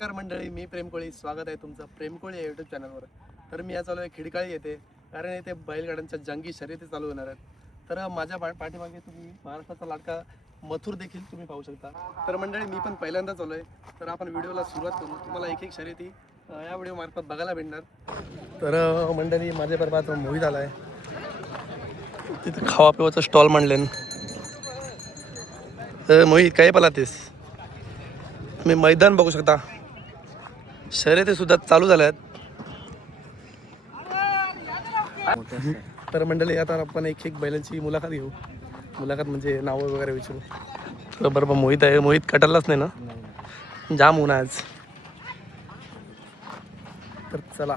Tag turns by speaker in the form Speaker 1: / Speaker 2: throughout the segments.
Speaker 1: नमस्कार मंडळी मी प्रेम कोळी. स्वागत आहे तुमचं प्रेमकोळी या यूट्यूब चॅनलवर तर मी आज आलो आहे खिडकाळी येते कारण येथे बैलगाड्यांच्या जंगी शर्यती चालू होणार आहेत. तर माझ्या पा पाठीमागे तुम्ही महाराष्ट्राचा लाडका मथुर देखील तुम्ही पाहू शकता. तर मंडळी मी पण पहिल्यांदाच आलो आहे. तर आपण व्हिडिओला सुरुवात करू. तुम्हाला एक एक शर्यती या व्हिडिओ मार्फत बघायला भेटणार. तर मंडळी माझ्या बरोबर मोहित आला आहे. तिथे खावा पिवाचा स्टॉल मांडले मोहित काय पलातेस? तुम्ही मैदान बघू शकता. शर्यती सुद्धा चालू झाल्या आहेत तर मंडळी आता आपण एक एक बैलांची मुलाखत घेऊ. मुलाखत म्हणजे नावं वगैरे विचारू. तर बरोबर मोहित आहे. मोहित कटरलाच नाही ना? जाम ऊन आज. तर चला.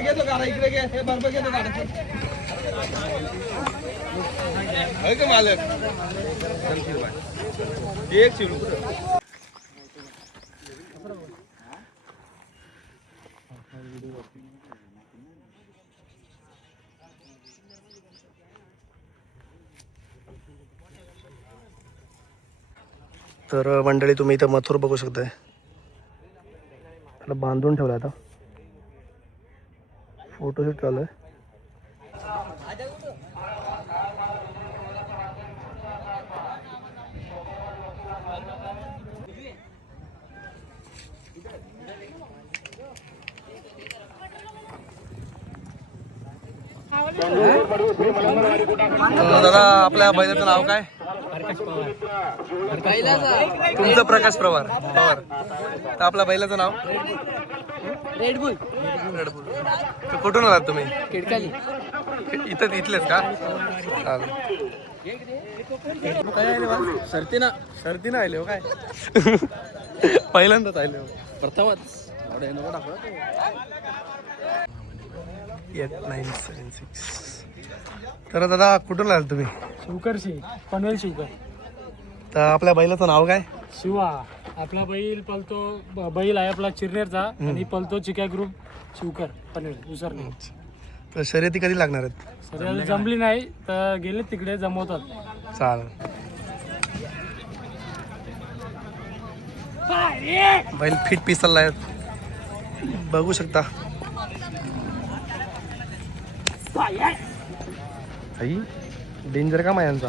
Speaker 1: घेतो गाडा इकडे घे हे बरोबर घेतो गाडा मालक एक शिरू तर मंडळी तुम्ही इथं मथुर बघू शकताय. त्याला बांधून ठेवलं आता. फोटोशूट चालू आहे. दादा आपल्या बैलाचं नाव काय? तुमचं प्रकाश पवार पवार. तर आपल्या बैलाचं नाव?
Speaker 2: रेडबुल
Speaker 1: रेडबुल तर कुठून आलात तुम्ही?
Speaker 2: किडकाली
Speaker 1: इथं इथलेच का? चालेल. काय आले बा?
Speaker 2: सरते ना
Speaker 1: सर्दी नाही आले हो काय? पहिल्यांदाच आले हो.
Speaker 2: प्रथमच.
Speaker 1: नाईन सेवन सिक्स तर दादा कुठून आले तुम्ही?
Speaker 3: शिवकर सिंग पनवेल शिवकर.
Speaker 1: तर आपल्या बैलाचं नाव काय?
Speaker 3: शिवा. आपला बैल पलतो ब- बैल आहे आपला चिरनेरचा आणि पलतो चिका ग्रुप शिवकर पनवेल उसरणे
Speaker 1: तर शर्यती कधी लागणार आहेत?
Speaker 3: सर जमली नाही तर गेले तिकडे जमवतात.
Speaker 1: चाल बैल फिट पीस चालला आहे बघू शकता. आई डेंजर का यांचा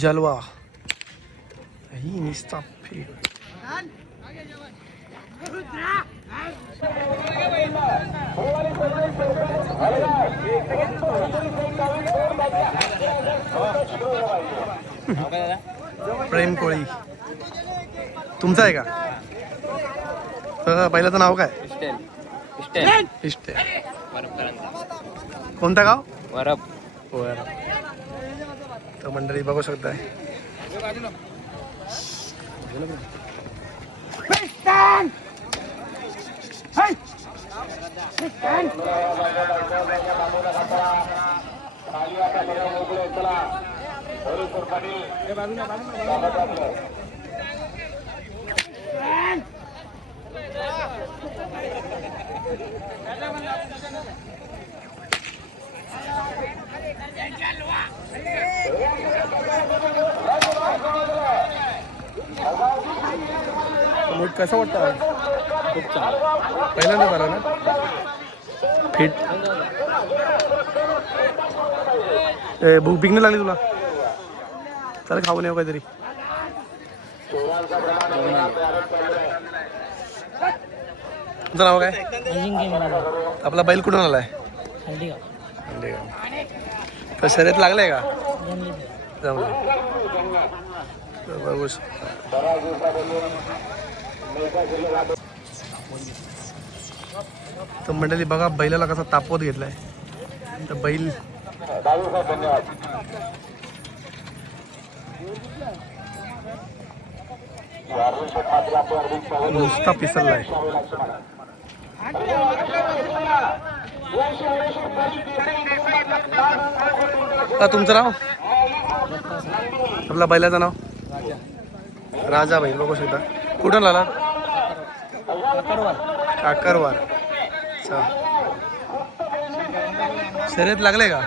Speaker 1: जलवा। ही निस्ता प्रेम कोळी। तुमचं आहे का? तर पहिल्याचं नाव काय? इष्टे कोणतं गाव?
Speaker 2: वरप।
Speaker 1: वर तर मंडळी बघू शकताय मूड कसं वाटतं?
Speaker 2: खूप चांगलं
Speaker 1: पहिल्यांदा झाला ना? फिट ए भूक पिकने लागली तुला. चल खाऊन येऊ काहीतरी. तुमचं नाव काय? आपला बैल कुठून आलाय? तर शर्यत लागलाय का?
Speaker 3: जमली
Speaker 1: बघू. तर मंडळी बघा बैलाला कसा तापवत घेतलाय. तर बैल नुसता पिसरलाय का तुमचं नाव? आपला बैलाचं नाव? राजा बैल बघू शकता. कुठून आला? काकरवार शर्यत लागले का?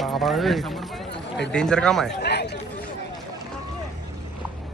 Speaker 1: बाबा डेंजर काम आहे.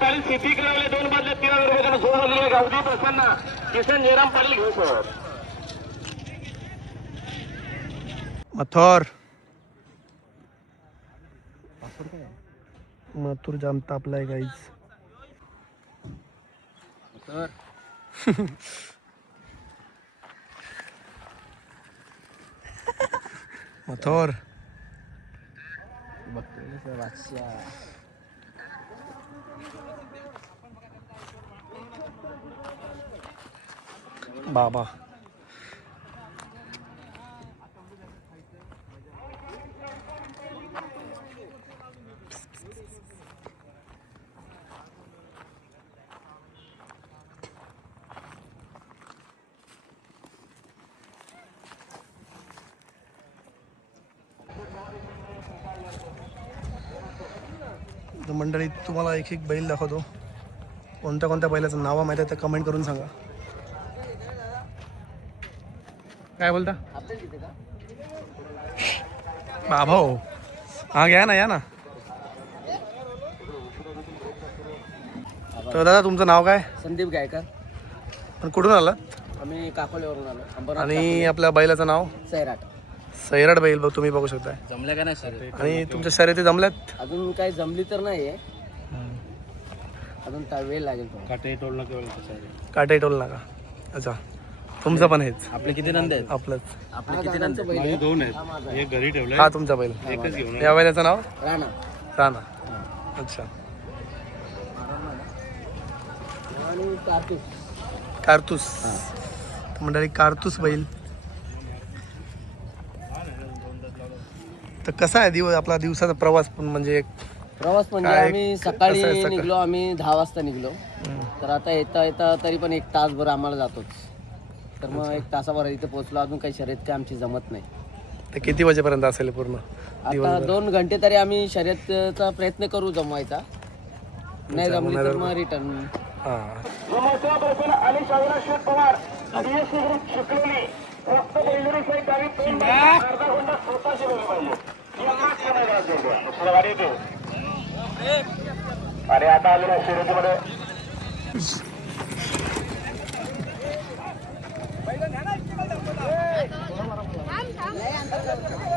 Speaker 4: पाटील सिद्धी लावले दोन बदले तीन हजार रुपये सोडून दिले गावदेव प्रसन्न. किसन जयराम पाटील घेऊ सर.
Speaker 1: मथोर. मथुर जाम तापलाय गाईज
Speaker 2: तर
Speaker 1: मथोर.
Speaker 2: बघतोय
Speaker 1: बाबा. मंडळी तुम्हाला एक एक बैल दाखवतो. कोणत्या कोणत्या बैलाचं नावं माहिती आहे ते कमेंट करून सांगा. काय बोलता? बाबा हो. हा घ्या ना या ना. तर दादा तुमचं नाव काय?
Speaker 2: संदीप गायकर.
Speaker 1: पण कुठून आलात?
Speaker 2: आम्ही काकोल्यावरून आलो. अंबरनाथ
Speaker 1: आणि आपल्या बैलाचं नाव?
Speaker 2: काकोले. सैराट.
Speaker 1: सैराट बैल बघ तुम्ही बघू शकताय.
Speaker 2: जमल्या का नाही सर
Speaker 1: आणि तुमच्या शर्यती जमल्यात?
Speaker 2: अजून काही जमली तर नाहीये अजून ता- वेळ लागेल तो
Speaker 1: काटे टोल नका. अच्छा. तुमचं पण हेच.
Speaker 2: आपले किती नंद आहेत?
Speaker 1: आपलंच.
Speaker 2: आपले किती नंद आहेत?
Speaker 4: दोन आहेत. एक घरी ठेवलं
Speaker 1: हा तुमचा बैल.
Speaker 4: एकच घेऊन
Speaker 1: या बैलाचं नाव?
Speaker 2: राणा.
Speaker 1: राणा. अच्छा.
Speaker 2: आणि कार्तिक
Speaker 1: कारतूस. मंडळी कारतूस बैल. तर कसा आहे दिवस आपला दिवसाचा प्रवास पण म्हणजे एक
Speaker 2: प्रवास म्हणजे
Speaker 1: काय-
Speaker 2: आम्ही
Speaker 1: कसं आहे
Speaker 2: सकाळी?
Speaker 1: सकाळ-
Speaker 2: निघलो आम्ही दहा वाजता निघलो.
Speaker 1: हम्म.
Speaker 2: तर आता येता येता तरी पण एक तासभर आम्हाला जातोच. तर मग एक तासाभर इथे पोहोचलो. अजून काही शर्यत काही आमची जमत नाही.
Speaker 1: तर किती वाजेपर्यंत असेल पूर्ण?
Speaker 2: आता दोन घंटे तरी आम्ही शर्यतचा प्रयत्न करू जमवायचा. नाही जमली तर मग रिटर्न
Speaker 1: हा.
Speaker 4: समोरच्या बाजूला आणि शाहराज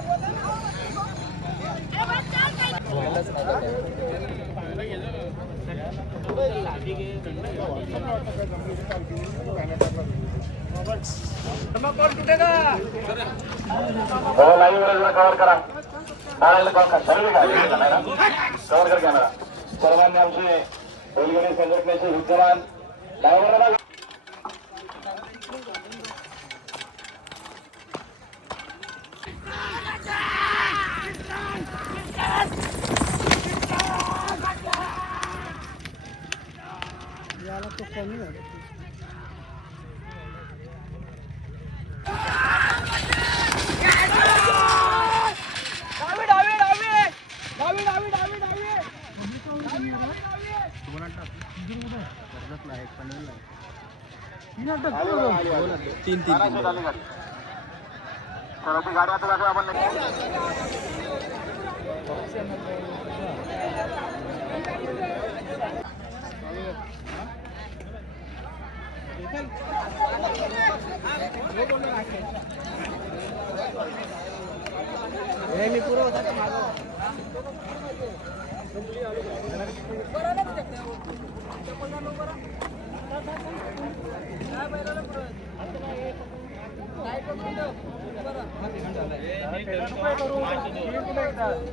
Speaker 4: पवार आणि हे सुग्रुप शिकवली फक्त बैलरी साईड गाडी दोन बाजू अर्धा घंटा स्वतः शिकवली पाहिजे एकाच समय राहत जाऊ द्या. दुसरं गाडी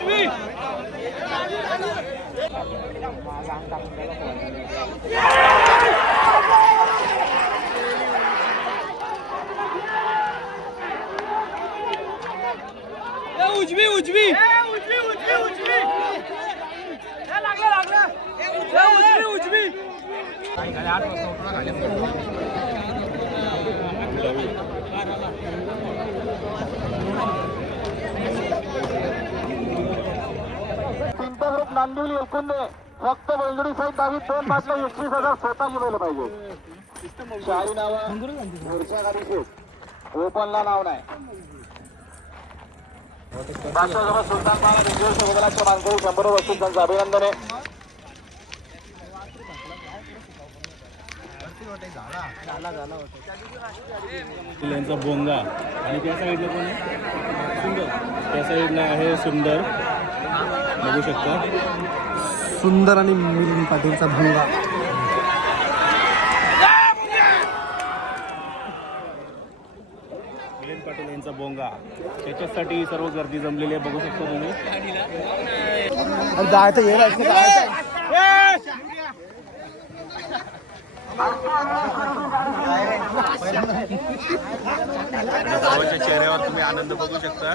Speaker 4: आता आलेल्या शर्यतीमध्ये हो लाईव्ह वर कव्हर करा नारायण कव्हर करा सर्व कव्हर कर कॅमेरा सर्वांनी आमचे बैलगाडी संघटनेचे विद्यमान ड्रायव्हरला तीन तीन चला ती गाडी आता दाखवा आपण पिंपळ ग्रुप नांदिवली एकूणने फक्त बैलगडी साहेब दहावी दोन बाटल्या एकवीस हजार स्वतः गेलेलं पाहिजे. चारी नाव मोर्चा गाडी ओपनला नाव नाही. बादशाह सुलतान बाळा शंभर वस्तू त्यांचं अभिनंदन आहे.
Speaker 5: यांचा बोंगा. आणि त्या साईडला कोण आहे? सुंदर. त्या साईडला आहे सुंदर. बघू शकता.
Speaker 1: सुंदर आणि मिलिंद पाटीलचा भंगा
Speaker 5: मिलिंद पाटील यांचा बोंगा. त्याच्यासाठी सर्व गर्दी जमलेली आहे. बघू शकता तुम्ही.
Speaker 1: जायचं
Speaker 5: चेहऱ्यावर तुम्ही आनंद बघू शकता.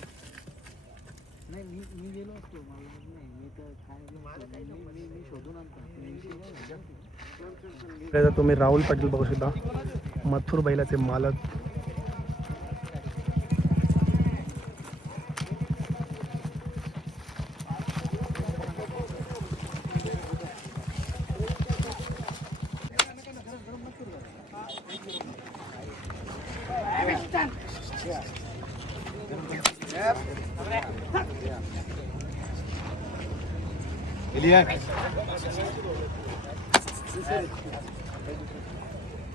Speaker 2: नाही मी मी गेलो असतो. मला माहीत नाही. मी तर काय मी मी मी शोधून आणतो.
Speaker 1: तुम्ही राहुल पाटील बघू शकता. मथुर बैलाचे मालक.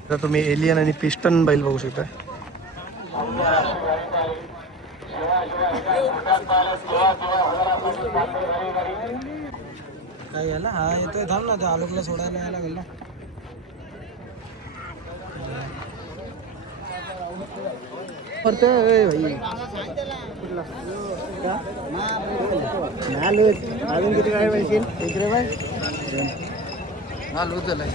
Speaker 1: तर तुम्ही एलियन आणि पिस्टन बैल बघू शकता.
Speaker 2: काय याला? हा येतोय. थांब ना तो आलोकला सोडायला यायला लागेल ना अजून किती काय पाहिजे इकडे बाय हा लूज झालाय.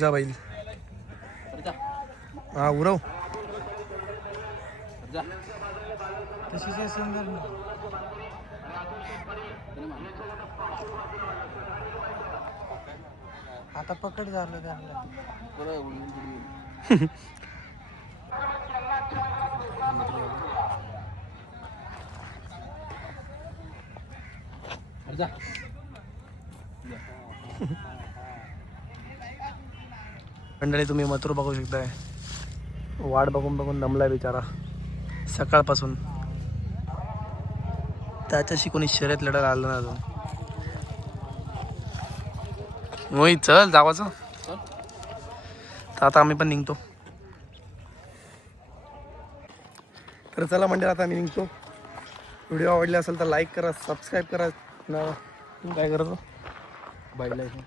Speaker 1: सरजा बैल हा उरव.
Speaker 2: आता पकड झालं त्यांना.
Speaker 1: मंडळी तुम्ही मथुर बघू शकताय. वाट बघून बघून दमला बिचारा. सकाळपासून. त्याच्याशी कोणी शर्यत लढायला आलं ना अजून. मोहित चल जावाचं. तर आता आम्ही पण निघतो. तर चला मंडळ आता आम्ही निघतो. व्हिडिओ आवडला असेल तर लाईक करा सबस्क्राईब करा. ना काय करतो?
Speaker 2: बैलाची